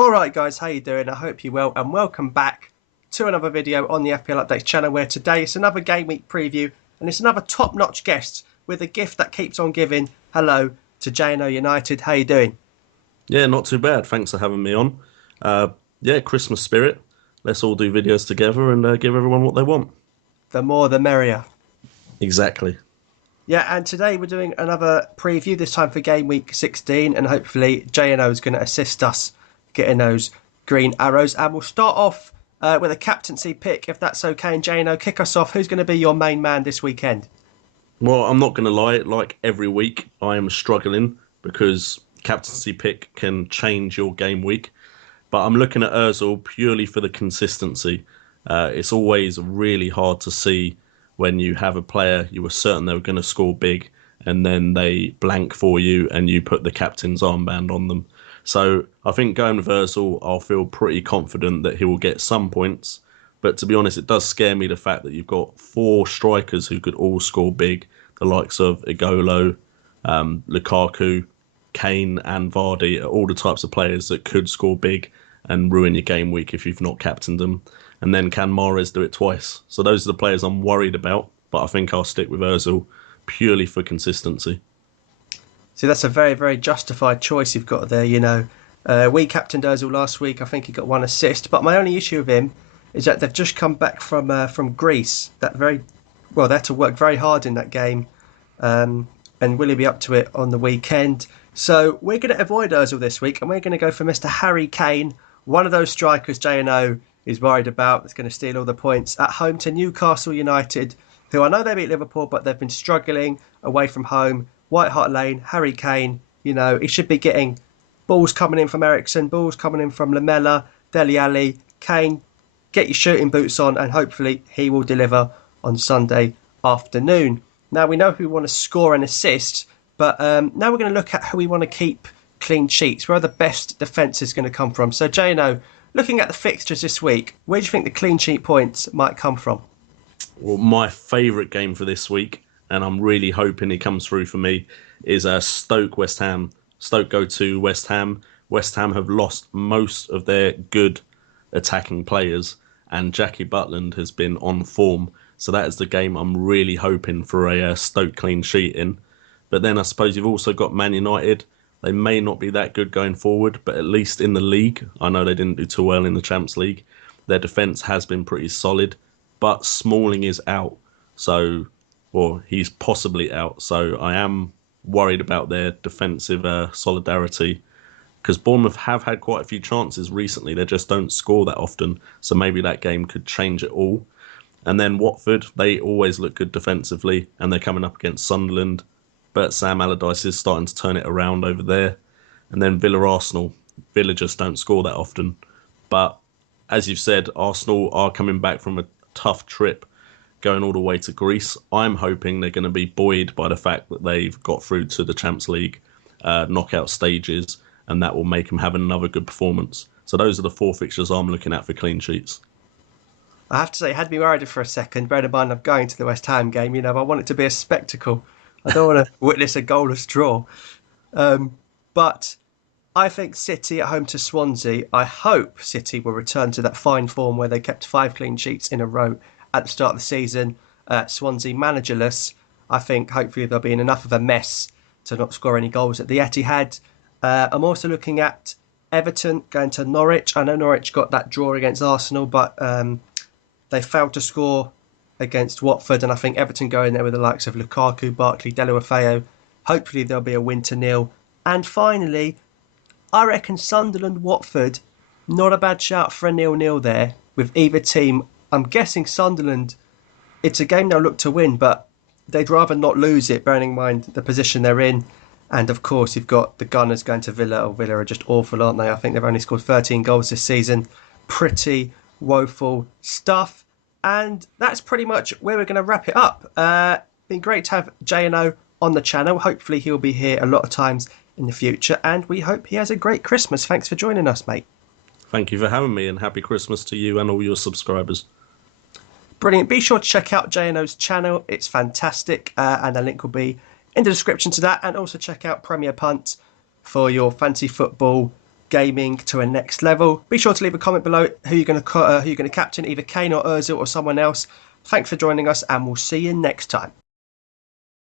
Alright guys, how you doing? I hope you're well and welcome back to another video on the FPL Updates channel, where today it's another game week preview and it's another top-notch guest with a gift that keeps on giving. Hello to JNO United, how you doing? Yeah, not too bad. Thanks for having me on. Yeah, Christmas spirit. Let's all do videos together and give everyone what they want. The more the merrier. Exactly. Yeah, and today we're doing another preview, this time for game week 16, and hopefully JNO is going to assist us getting those green arrows. And we'll start off with a captaincy pick, if that's okay. And JNO, kick us off. Who's going to be your main man this weekend? Well, I'm not going to lie. Like every week, I am struggling because captaincy pick can change your game week. But I'm looking at Ozil purely for the consistency. It's always really hard to see when you have a player you were certain they were going to score big and then they blank for you and you put the captain's armband on them. So I think going with Ozil, I'll feel pretty confident that he will get some points. But to be honest, it does scare me the fact that you've got four strikers who could all score big, the likes of Igolo, Lukaku, Kane and Vardy are all the types of players that could score big and ruin your game week if you've not captained them. And then can Mahrez do it twice? So those are the players I'm worried about, but I think I'll stick with Ozil purely for consistency. See, that's a very, very justified choice you've got there, We captained Ozil last week. I think he got one assist, but my only issue with him is that they've just come back from Greece. They had to work very hard in that game, and will he be up to it on the weekend? So we're going to avoid Ozil this week, and we're going to go for Mr. Harry Kane, one of those strikers J&O is worried about. That's going to steal all the points at home to Newcastle United, who I know they beat Liverpool, but they've been struggling away from home. White Hart Lane, Harry Kane, he should be getting balls coming in from Eriksen, balls coming in from Lamella, Dele Alli. Kane, get your shooting boots on, and hopefully he will deliver on Sunday afternoon. Now, we know who we want to score and assist, but now we're going to look at who we want to keep clean sheets. Where are the best defences going to come from? So, J&O, looking at the fixtures this week, where do you think the clean sheet points might come from? Well, my favourite game for this week, and I'm really hoping it comes through for me, is Stoke West Ham. Stoke go to West Ham. West Ham have lost most of their good attacking players, and Jackie Butland has been on form. So that is the game I'm really hoping for a Stoke clean sheet in. But then I suppose you've also got Man United. They may not be that good going forward, but at least in the league, I know they didn't do too well in the Champions League. Their defence has been pretty solid, but Smalling is out. He's possibly out. So I am worried about their defensive solidarity, because Bournemouth have had quite a few chances recently. They just don't score that often. So maybe that game could change it all. And then Watford, they always look good defensively, and they're coming up against Sunderland. But Sam Allardyce is starting to turn it around over there. And then Villa Arsenal. Villa just don't score that often. But as you've said, Arsenal are coming back from a tough trip going all the way to Greece. I'm hoping they're going to be buoyed by the fact that they've got through to the Champions League knockout stages, and that will make them have another good performance. So those are the four fixtures I'm looking at for clean sheets. I have to say, it had me worried for a second. Bear in mind, I'm going to the West Ham game. I want it to be a spectacle. I don't want to witness a goalless draw. But I think City at home to Swansea, I hope City will return to that fine form where they kept 5 clean sheets in a row at the start of the season. Swansea managerless. I think hopefully they'll be in enough of a mess to not score any goals at the Etihad. I'm also looking at Everton going to Norwich. I know Norwich got that draw against Arsenal, but they failed to score against Watford, and I think Everton go in there with the likes of Lukaku, Barkley, Deulofeu. Hopefully there'll be a win to nil. And finally, I reckon Sunderland-Watford, not a bad shout for a 0-0 there with either team. I'm guessing Sunderland, it's a game they'll look to win, but they'd rather not lose it, bearing in mind the position they're in. And of course, you've got the Gunners going to Villa. Villa are just awful, aren't they? I think they've only scored 13 goals this season. Pretty woeful stuff. And that's pretty much where we're going to wrap it up. Been great to have J&O on the channel. Hopefully he'll be here a lot of times in the future, and we hope he has a great Christmas. Thanks for joining us, mate. Thank you for having me, and happy Christmas to you and all your subscribers. Brilliant. Be sure to check out J&O's channel. It's fantastic, and a link will be in the description to that. And also check out Premier Punt for your fantasy football gaming to a next level. Be sure to leave a comment below who you're going to captain, either Kane or Ozil or someone else. Thanks for joining us, and we'll see you next time.